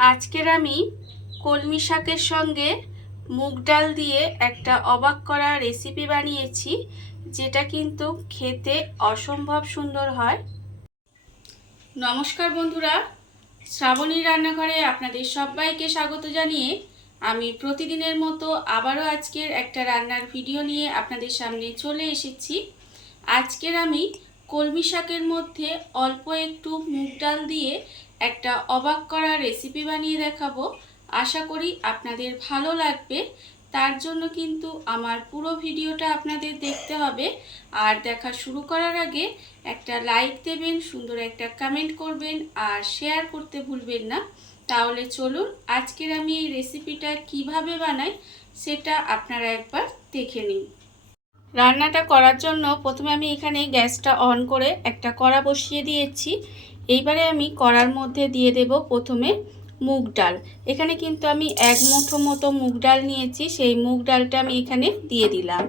আজকের আমি কলমি শাকের সঙ্গে মুগ ডাল দিয়ে একটা অবাক করা রেসিপি বানিয়েছি, যেটা কিন্তু খেতে অসম্ভব সুন্দর হয়। নমস্কার বন্ধুরা, শ্রাবণী রান্নাঘরে আপনাদের সবাইকে স্বাগত জানিয়ে আমি প্রতিদিনের মতো আবারও আজকের একটা রান্নার ভিডিও নিয়ে আপনাদের সামনে চলে এসেছি। আজকের আমি কলমি শাকের মধ্যে অল্প একটু মুগ ডাল দিয়ে একটা অবাক করা রেসিপি বানিয়ে দেখাবো। আশা করি আপনাদের ভালো লাগবে। তার জন্য কিন্তু আমার পুরো ভিডিওটা আপনাদের দেখতে হবে। আর দেখা শুরু করার আগে একটা লাইক দেবেন, সুন্দর একটা কমেন্ট করবেন আর শেয়ার করতে ভুলবেন না। তাহলে চলুন আজকের আমি এই রেসিপিটা কিভাবে বানাই সেটা আপনারা একবার দেখে নিন। রান্নাটা করার জন্য প্রথমে আমি এখানে গ্যাসটা অন করে একটা কড়া বসিয়ে দিয়েছি। এইবারে আমি কড়ার মধ্যে দিয়ে দেব প্রথমে মুগ ডাল। এখানে কিন্তু আমি এক মুঠো মতো মুগ ডাল নিয়েছি, সেই মুগ ডালটা আমি এখানে দিয়ে দিলাম।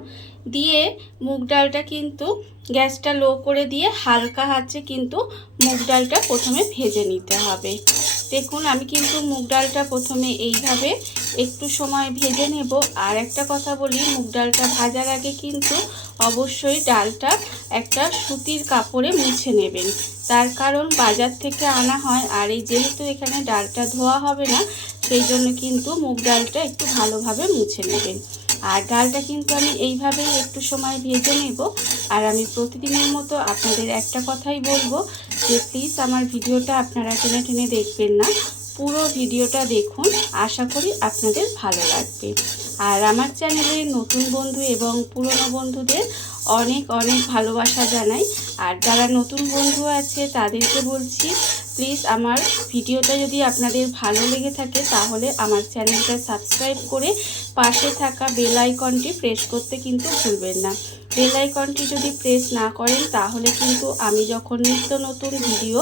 দিয়ে মুগ ডালটা কিন্তু গ্যাসটা লো করে দিয়ে হালকা হাতে কিন্তু মুগ ডালটা প্রথমে ভেজে নিতে হবে। দেখুন আমি কিন্তু মুগ ডালটা প্রথমে এইভাবে একটু সময় ভেজে নেব। আর একটা কথা বলি, মুগ ডালটা ভাজার আগে কিন্তু অবশ্যই ডালটা একটা সুতির কাপড়ে মুছে নেবেন। তার কারণ বাজার থেকে আনা হয়, আর এই যেহেতু এখানে ডালটা ধোয়া হবে না, সেই জন্য কিন্তু মুগ ডালটা একটু ভালোভাবে মুছে নেবেন। আর ডালটা কিন্তু আমি এইভাবেই একটু সময় ভেজে নেব। আর আমি প্রতিদিনের মতো আপনাদের একটা কথাই বলবো যে প্লিজ আমার ভিডিওটা আপনারা টেনে টেনে দেখবেন না, পুরো ভিডিওটা দেখুন। আশা করি আপনাদের ভালো লাগবে। আর আমার চ্যানেলে নতুন বন্ধু এবং পুরনো বন্ধুদের অনেক অনেক ভালোবাসা জানাই। আর যারা নতুন বন্ধু আছে তাদেরকে বলছি, প্লিজ আমার ভিডিওটা যদি আপনাদের ভালো লেগে থাকে তাহলে আমার চ্যানেলটা সাবস্ক্রাইব করে পাশে থাকা বেল আইকনটি প্রেস করতে কিন্তু ভুলবেন না। বেল আইকনটি যদি প্রেস না করেন তাহলে কিন্তু আমি যখন নিত্য নতুন ভিডিও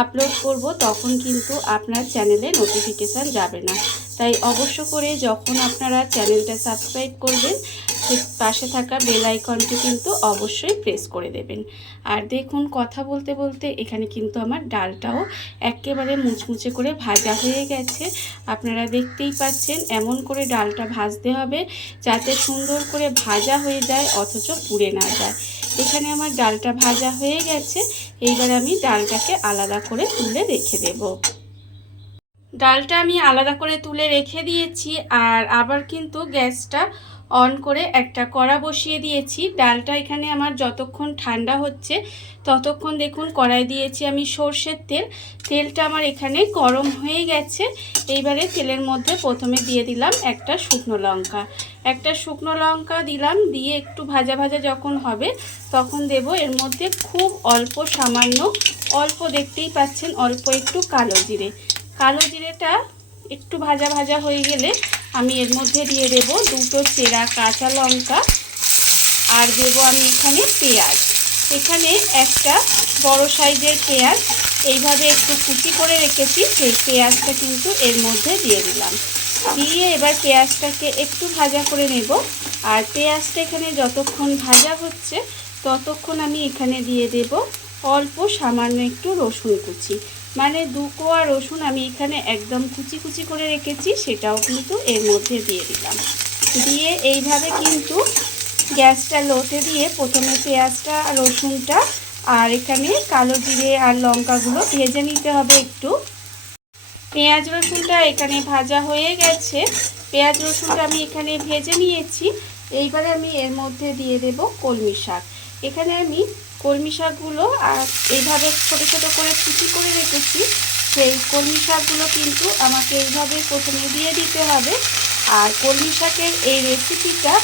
আপলোড করব তখন কিন্তু আপনার চ্যানেলে নোটিফিকেশান যাবে না। তাই অবশ্য করে যখন আপনারা চ্যানেলটা সাবস্ক্রাইব করবেন পাশে থাকা বেল আইকনটি কিন্তু অবশ্যই প্রেস করে দেবেন। আর দেখুন কথা বলতে বলতে এখানে কিন্তু আমার ডালটাও একেবারে মুচমুচে করে ভাজা হয়ে গেছে। আপনারা দেখতেই পাচ্ছেন এমন করে ডালটা ভাজতে হবে যাতে সুন্দর করে ভাজা হয়ে যায় অথচ পুড়ে না যায়। এখানে আমার ডালটা ভাজা হয়ে গেছে। এইবার আমি ডালটাকে আলাদা করে তুলে রেখে দেব। ডালটা আমি আলাদা করে তুলে রেখে দিয়েছি। আর আবার কিন্তু গ্যাসটা অন করে একটা কড়া বসিয়ে দিয়েছি। ডালটা এখানে আমার যতক্ষণ ঠান্ডা হচ্ছে ততক্ষণ দেখুন কড়াই দিয়েছি আমি সর্ষের তেল। তেলটা আমার এখানে গরম হয়ে গেছে। এইবারে তেলের মধ্যে প্রথমে দিয়ে দিলাম একটা শুকনো লঙ্কা। একটা শুকনো লঙ্কা দিলাম, দিয়ে একটু ভাজা ভাজা যখন হবে তখন দেব এর মধ্যে খুব অল্প সামান্য, অল্প দেখতেই পাচ্ছেন, অল্প একটু কালো জিরে। কালো জিরেটা একটু ভাজা ভাজা হয়ে গেলে আমি এর মধ্যে দিয়ে দেব দুটো চেরা কাঁচা লঙ্কা। আর দেব আমি এখানে পেঁয়াজ। এখানে একটা বড় সাইজের পেঁয়াজ এইভাবে একটু কুচি করে রেখেছি, সেই পেঁয়াজটা কিন্তু এর মধ্যে দিয়ে দিলাম। দিয়ে এবার পেঁয়াজটাকে একটু ভাজা করে নেব। আর পেঁয়াজটা এখানে যতক্ষণ ভাজা হচ্ছে ততক্ষণ আমি এখানে দিয়ে দেব অল্প সামান্য একটু রসুন কুচি, মানে 2 কোয়া রসুন আমি এখানে একদম কুচি কুচি করে রেখেছি, সেটাও কিন্তু এর মধ্যে দিয়ে দিলাম। দিয়ে এইভাবে কিন্তু গ্যাসটা লোতে দিয়ে প্রথমে পেঁয়াজটা, রসুনটা আর এখানে কালো জিরে আর লঙ্কাগুলো ভেজে নিতে হবে একটু। পেঁয়াজ রসুনটা এখানে ভাজা হয়ে গেছে। পেঁয়াজ রসুনটা আমি এখানে ভেজে নিয়েছি। এইবারে আমি এর মধ্যে দিয়ে দেব কলমি শাক। এখানে আমি কলমি শাকগুলো আর এইভাবে ছোটো ছোটো করে কুচি করে রেখেছি, সেই কলমি শাকগুলো কিন্তু আমাকে এইভাবে প্রথমে দিয়ে দিতে হবে। আর কলমি শাকের এই রেসিপিটা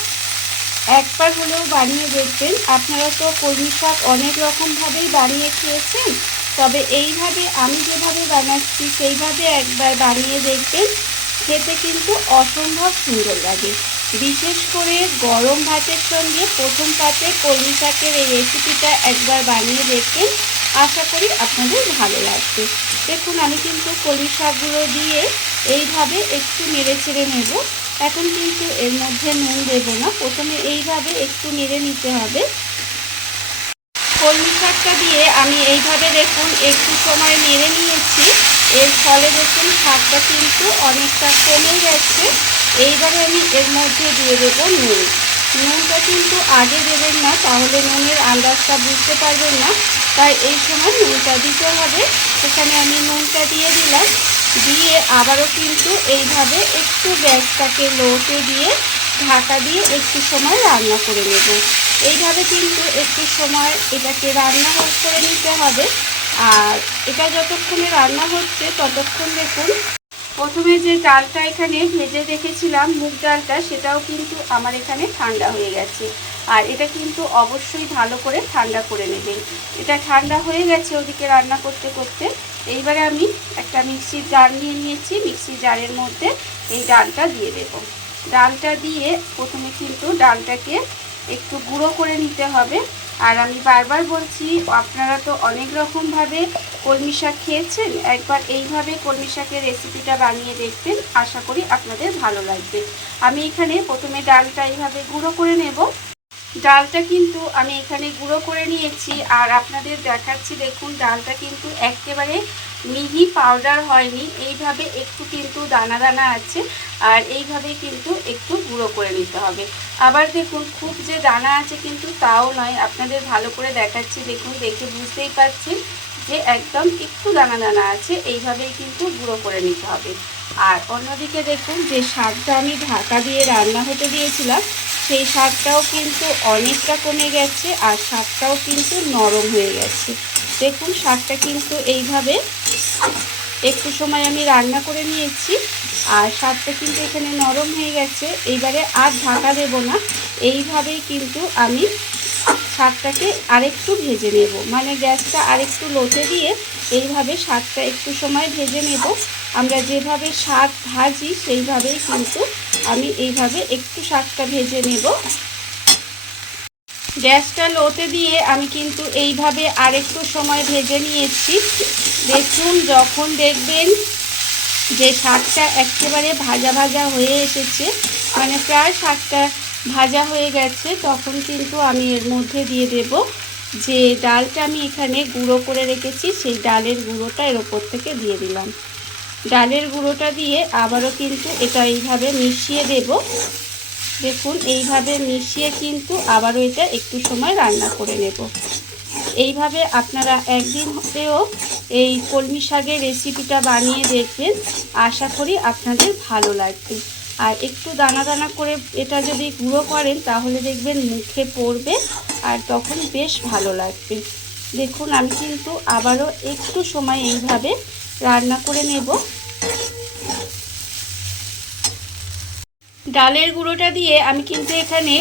একবার হলেও বানিয়ে দেখবেন। আপনারা তো কলমি শাক অনেক রকমভাবেই বানিয়ে খেয়েছেন, তবে এইভাবে আমি যেভাবে বানাচ্ছি সেইভাবে একবার বানিয়ে দেখবেন, খেতে কিন্তু অসম্ভব সুন্দর লাগে। বিশেষ করে গরম ভাতের সঙ্গে প্রথম পাতে কলমি শাকের এই রেসিপিটা একবার বানিয়ে দেখবেন, আশা করি আপনাদের ভালো লাগবে। দেখুন আমি কিন্তু কলমি শাকগুলো দিয়ে এইভাবে একটু নেড়ে চেড়ে নেব। এখন কিন্তু এর মধ্যে নুন দেব না, প্রথমে এইভাবে একটু নেড়ে নিতে হবে। কলমি শাকটা দিয়ে আমি এইভাবে দেখুন একটু সময় নেড়ে নিয়েছি। এর ফলে দেখুন স্বাদটা কিন্তু অনেকটা কমে গেছে। এইবারে আমি এর মধ্যে দিয়ে দেবো নুন। নুনটা কিন্তু আগে দেবেন না, তাহলে নুনের আন্দাজটা বুঝতে পারবেন না, তাই এই সময় নুনটা দিতে হবে। এখানে আমি নুনটা দিয়ে দিলাম, দিয়ে আবারও কিন্তু এইভাবে একটু গ্যাসটাকে লোতে দিয়ে ঢাকা দিয়ে একটু সময় রান্না করে নেব। এইভাবে কিন্তু একটু সময় এটাকে রান্না করে নিতে হবে। আর এটা যতক্ষণে রান্না হচ্ছে ততক্ষণ দেখুন প্রথমে যে ডালটা এখানে ভেজে রেখেছিলাম মুগ ডালটা, সেটাও কিন্তু আমার এখানে ঠান্ডা হয়ে গেছে। আর এটা কিন্তু অবশ্যই ভালো করে ঠান্ডা করে নেবেন। এটা ঠান্ডা হয়ে গেছে ওদিকে রান্না করতে করতে। এইবারে আমি একটা মিক্সির জার নিয়ে নিয়েছি, মিক্সির জারের মধ্যে এই ডালটা দিয়ে দেব। ডালটা দিয়ে প্রথমে কিন্তু ডালটাকে একটু গুঁড়ো করে নিতে হবে। আর আমি বারবার বলছি, আপনারা তো অনেক রকমভাবে কলমি শাক খেয়েছেন, একবার এইভাবে কলমি শাকের রেসিপিটা বানিয়ে দেখবেন, আশা করি আপনাদের ভালো লাগবে। আমি এখানে প্রথমে ডালটা এইভাবে গুঁড়ো করে নেব। ডালটা কিন্তু আমি এখানে গুঁড়ো করে নিয়েছি, আর আপনাদের দেখাচ্ছি দেখুন ডালটা কিন্তু একেবারে মিহি পাউডার হয়নি, এইভাবে একটু কিন্তু দানা দানা আছে। আর এইভাবে কিন্তু একটু গুঁড়ো করে নিতে হবে। আবার দেখুন খুব যে দানা আছে কিন্তু তাও নয়, আপনাদের ভালো করে দেখাচ্ছি দেখুন, দেখে বুঝতেই পারছেন যে একদম একটু দানা দানা আছে। এইভাবেই কিন্তু গুঁড়ো করে নিতে হবে। আর অন্যদিকে দেখুন যে শাকটা আমি ঢাকা দিয়ে রান্না হতে দিয়েছিলাম, সেই শাকটাও কিন্তু অনেকটা কমে গেছে, আর শাকটাও কিন্তু নরম হয়ে গেছে। দেখুন শাকটা কিন্তু এইভাবে একটু সময় আমি রান্না করে নিয়েছি, আর শাকটা কিন্তু এখানে নরম হয়ে গেছে। এইবারে আর ঢাকা দেব না, এইভাবেই কিন্তু আমি শাকটাকে আরেকটু ভেজে নেব, মানে গ্যাসটা আরেকটু লোতে দিয়ে এইভাবে শাকটা একটু সময় ভেজে নেব। আমরা যেভাবে শাক ভাজি সেইভাবেই কিন্তু আমি এইভাবে একটু শাকটা ভেজে নেব। গ্যাসটা লোতে দিয়ে আমি কিন্তু এইভাবে আরেকটু সময় ভেজে নিয়েছি। দেখুন যখন দেখবেন যে শাকটা একেবারে ভাজা ভাজা হয়ে এসেছে, মানে প্রায় শাকটা ভাজা হয়ে গেছে, তখন কিন্তু আমি এর মধ্যে দিয়ে দেব যে ডালটা আমি এখানে গুঁড়ো করে রেখেছি, সেই ডালের গুঁড়োটা এর ওপর থেকে দিয়ে দিলাম। ডালের গুঁড়োটা দিয়ে আবারও কিন্তু এটা এইভাবে মিশিয়ে দেব। দেখুন এইভাবে মিশিয়ে কিন্তু আবারও এটা একটু সময় রান্না করে নেব। এইভাবে আপনারা একদিন হলেও এই কলমি শাকের রেসিপিটা বানিয়ে দেখবেন, আশা করি আপনাদের ভালো লাগবে। আর একটু দানা দানা করে এটা যদি গুঁড়ো করেন তাহলে দেখবেন মুখে পড়বে, আর তখন বেশ ভালো লাগবে। দেখুন আমি কিন্তু আবারও একটু সময় এইভাবে রান্না করে নেব। ডালের গুঁড়োটা দিয়ে আমি কিন্তু এখানে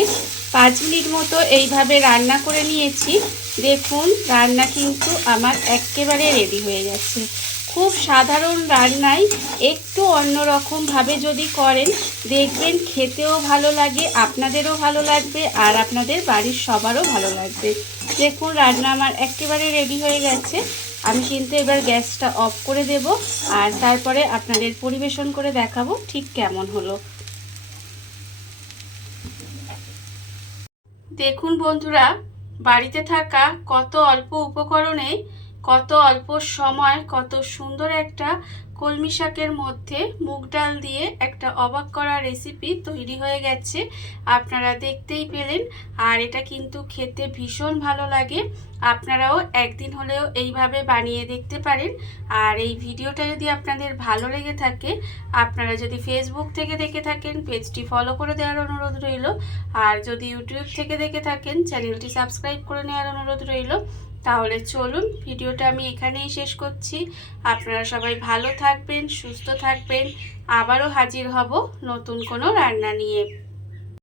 5 মিনিট মতো এইভাবে রান্না করে নিয়েছি। দেখুন রান্না কিন্তু আমার একেবারে রেডি হয়ে গেছে। খুব সাধারণ রান্নায় একটু অন্যরকমভাবে যদি করেন দেখবেন খেতেও ভালো লাগে, আপনাদেরও ভালো লাগবে, আর আপনাদের বাড়ির সবারও ভালো লাগবে। দেখুন রান্না আমার একেবারে রেডি হয়ে গেছে। আমি কিন্তু এবার গ্যাসটা অফ করে দেব, আর তারপরে আপনাদের পরিবেশন করে দেখাবো ঠিক কেমন হলো। দেখুন বন্ধুরা, বাড়িতে থাকা কত অল্প উপকরণে কত অল্প সময় কত সুন্দর একটা কলমি শাকের মধ্যে মুগ ডাল দিয়ে একটা অবাক করা রেসিপি তৈরি হয়ে গেছে। আপনারা দেখতেই পেলেন, আর এটা কিন্তু খেতে ভীষণ ভালো লাগে। আপনারাও একদিন হলেও এইভাবে বানিয়ে দেখতে পারেন। আর এই ভিডিওটা যদি আপনাদের ভালো লেগে থাকে, আপনারা যদি ফেসবুক থেকে দেখে থাকেন পেজটি ফলো করে দেওয়ার অনুরোধ রইল, আর যদি ইউটিউব থেকে দেখে থাকেন চ্যানেলটি সাবস্ক্রাইব করে নেওয়ার অনুরোধ রইল। তাহলে চলুন ভিডিওটা আমি এখানেই শেষ করছি। আপনারা সবাই ভালো থাকবেন, সুস্থ থাকবেন। আবারও হাজির হব নতুন কোনো রান্না নিয়ে।